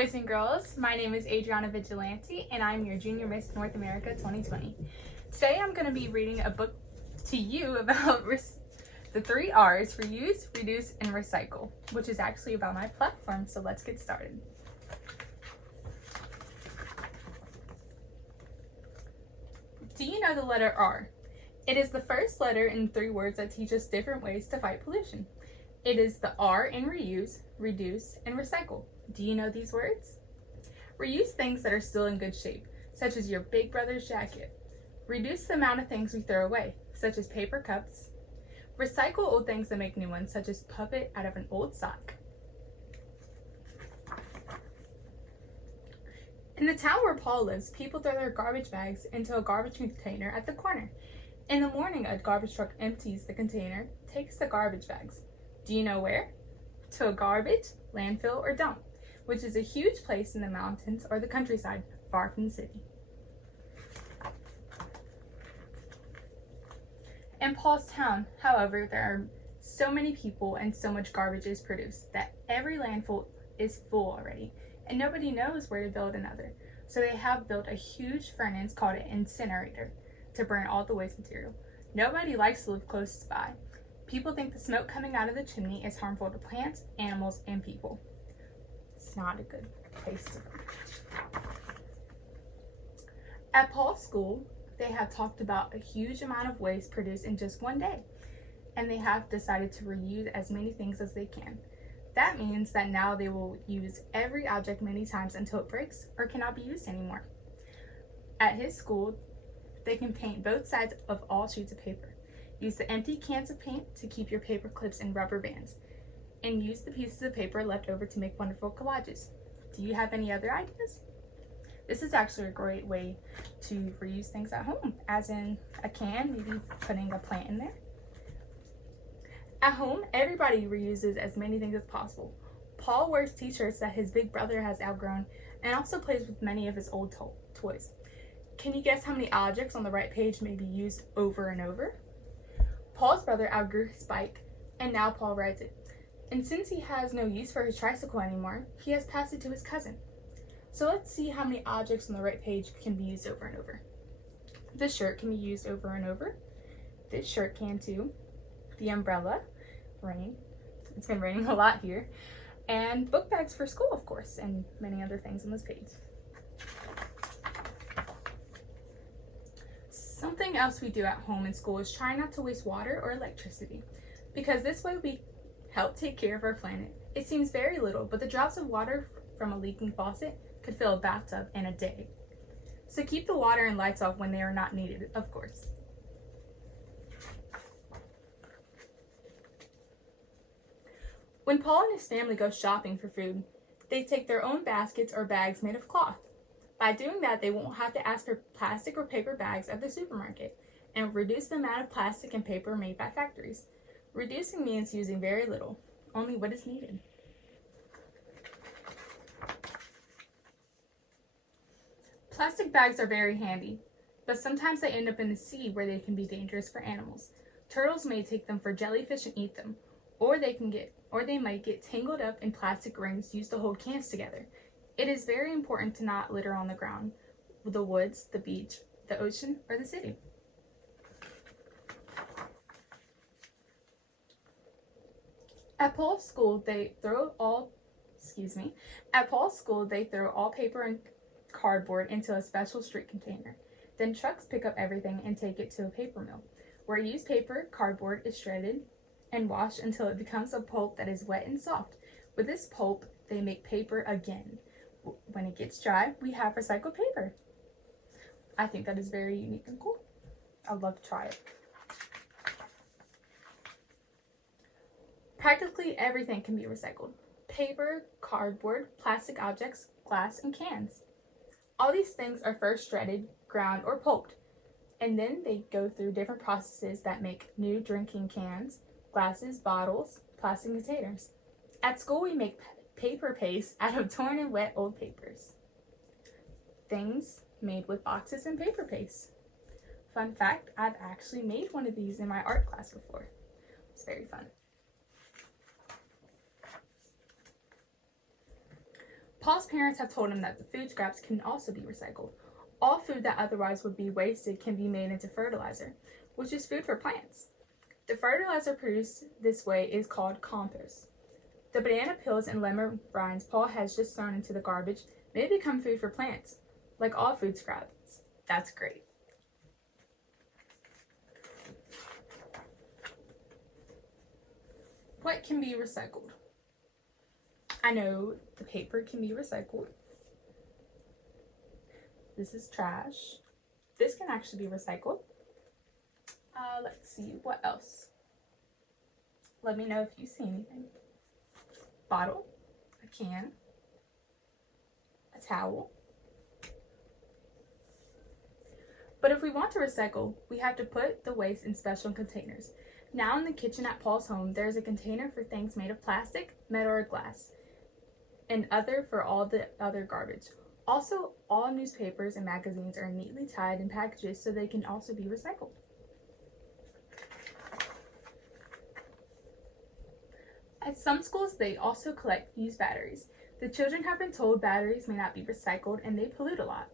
boys and girls, my name is Adriana Vigilante and I'm your Junior Miss North America 2020. Today I'm going to be reading a book to you about the 3 R's: reuse, reduce, and recycle, which is actually about my platform, so let's get started. Do you know the letter R? It is the first letter in 3 words that teach us different ways to fight pollution. It is the R in reuse, reduce, and recycle. Do you know these words? Reuse things that are still in good shape, such as your big brother's jacket. Reduce the amount of things we throw away, such as paper cups. Recycle old things and make new ones, such as puppet out of an old sock. In the town where Paul lives, people throw their garbage bags into a garbage container at the corner. In the morning, a garbage truck empties the container, takes the garbage bags. Do you know where? To a garbage, landfill, or dump, which is a huge place in the mountains or the countryside, far from the city. In Paul's town, however, there are so many people and so much garbage is produced that every landfill is full already, and nobody knows where to build another. So they have built a huge furnace called an incinerator to burn all the waste material. Nobody likes to live close by. People think the smoke coming out of the chimney is harmful to plants, animals, and people. It's not a good place to burn. At Paul's school, they have talked about a huge amount of waste produced in just one day, and they have decided to reuse as many things as they can. That means that now they will use every object many times until it breaks or cannot be used anymore. At his school, they can paint both sides of all sheets of paper. Use the empty cans of paint to keep your paper clips and rubber bands, and use the pieces of paper left over to make wonderful collages. Do you have any other ideas? This is actually a great way to reuse things at home, as in a can, maybe putting a plant in there. At home, everybody reuses as many things as possible. Paul wears t-shirts that his big brother has outgrown and also plays with many of his old toys. Can you guess how many objects on the right page may be used over and over? Paul's brother outgrew his bike, and now Paul rides it. And since he has no use for his tricycle anymore, he has passed it to his cousin. So let's see how many objects on the right page can be used over and over. This shirt can be used over and over. This shirt can too. The umbrella, rain. It's been raining a lot here. And book bags for school, of course, and many other things on this page. Something else we do at home and school is try not to waste water or electricity, because this way we help take care of our planet. It seems very little, but the drops of water from a leaking faucet could fill a bathtub in a day. So keep the water and lights off when they are not needed, of course. When Paul and his family go shopping for food, they take their own baskets or bags made of cloth. By doing that, they won't have to ask for plastic or paper bags at the supermarket, and reduce the amount of plastic and paper made by factories. Reducing means using very little, only what is needed. Plastic bags are very handy, but sometimes they end up in the sea where they can be dangerous for animals. Turtles may take them for jellyfish and eat them, or they might get tangled up in plastic rings used to hold cans together. It is very important to not litter on the ground, the woods, the beach, the ocean, or the city. At Paul's school, they throw all paper and cardboard into a special street container. Then trucks pick up everything and take it to a paper mill, where used paper, cardboard is shredded and washed until it becomes a pulp that is wet and soft. With this pulp, they make paper again. When it gets dry, we have recycled paper. I think that is very unique and cool. I'd love to try it. Practically everything can be recycled. Paper, cardboard, plastic objects, glass, and cans. All these things are first shredded, ground, or pulped, and then they go through different processes that make new drinking cans, glasses, bottles, plastic containers. At school, we make paper paste out of torn and wet old papers. Things made with boxes and paper paste. Fun fact, I've actually made one of these in my art class before. It's very fun. Paul's parents have told him that the food scraps can also be recycled. All food that otherwise would be wasted can be made into fertilizer, which is food for plants. The fertilizer produced this way is called compost. The banana peels and lemon rinds Paul has just thrown into the garbage may become food for plants, like all food scraps. That's great. What can be recycled? I know the paper can be recycled. This is trash. This can actually be recycled. Let's see, what else? Let me know if you see anything. Bottle, a can, a towel. But if we want to recycle, we have to put the waste in special containers. Now in the kitchen at Paul's home, there is a container for things made of plastic, metal, or glass, and other for all the other garbage. Also, all newspapers and magazines are neatly tied in packages so they can also be recycled. At some schools, they also collect used batteries. The children have been told batteries may not be recycled and they pollute a lot,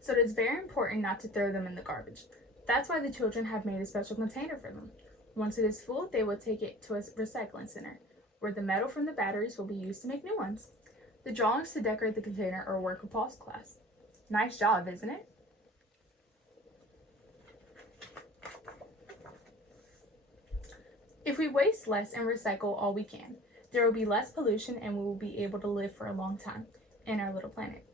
so it is very important not to throw them in the garbage. That's why the children have made a special container for them. Once it is full, they will take it to a recycling center, where the metal from the batteries will be used to make new ones. The drawings to decorate the container are work of Paul's class. Nice job, isn't it? If we waste less and recycle all we can, there will be less pollution and we will be able to live for a long time in our little planet.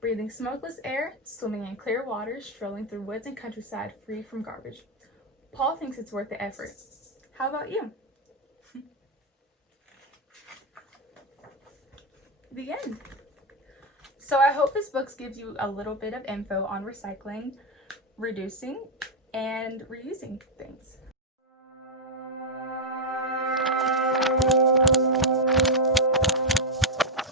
Breathing smokeless air, swimming in clear water, strolling through woods and countryside free from garbage. Paul thinks it's worth the effort. How about you? The end. So I hope this book gives you a little bit of info on recycling, reducing, and reusing things.